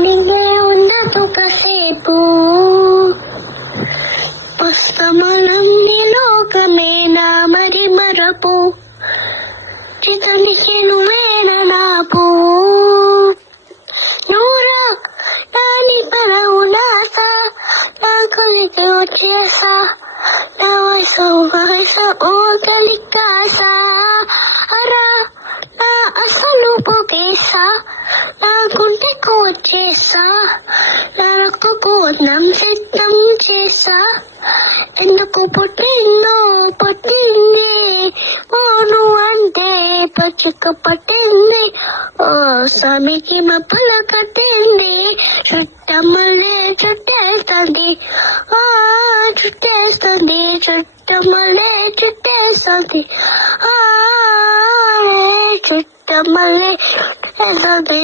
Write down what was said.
నిన్నే ఉండదు కాసేపు పుస్తమలం నీ లోకమేనా మరి మరపు చితనికి నువ్వేనా నాపు నూరా నాని పరవు నాసా నా కొలికి వచ్చేసా నా వయసు ఓ కలికాసా అరా నా అసలు పోకేసా నా గుండెకు వచ్చేసా నా రక్తకు వర్ణం సిద్ధం చేసా ఎందుకు పుట్టిందో పట్టింది ఓ నువ్వు అంటే పచ్చిక పట్టింది ఓ స్వామికి మప్పల కట్టింది చుట్టమల్లే చుట్టేస్తుంది ఆ చుట్టేస్తుంది చుట్టమల్లే చుట్టేస్తుంది ఆ చుట్టమల్లే చుట్టేస్తుంది